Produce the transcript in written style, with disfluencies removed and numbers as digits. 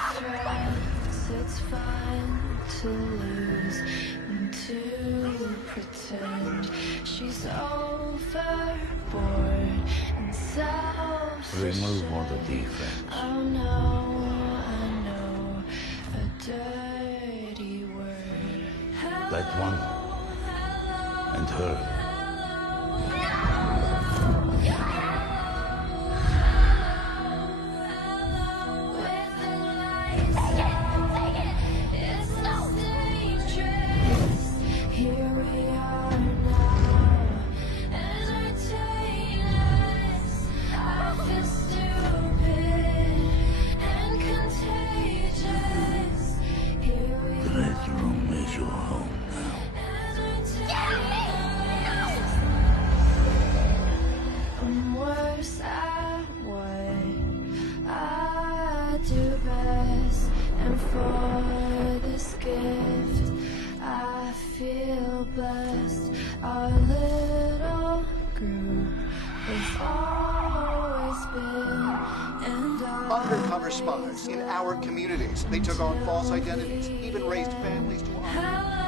friends, it's fun to lose and to pretend she's overboard and selfish. Remove all the defense. Oh no, I know a dirty word. That one and her. Blessed, our little group has always been and undercover spies in our communities. They took on false identities, even raised families to honor.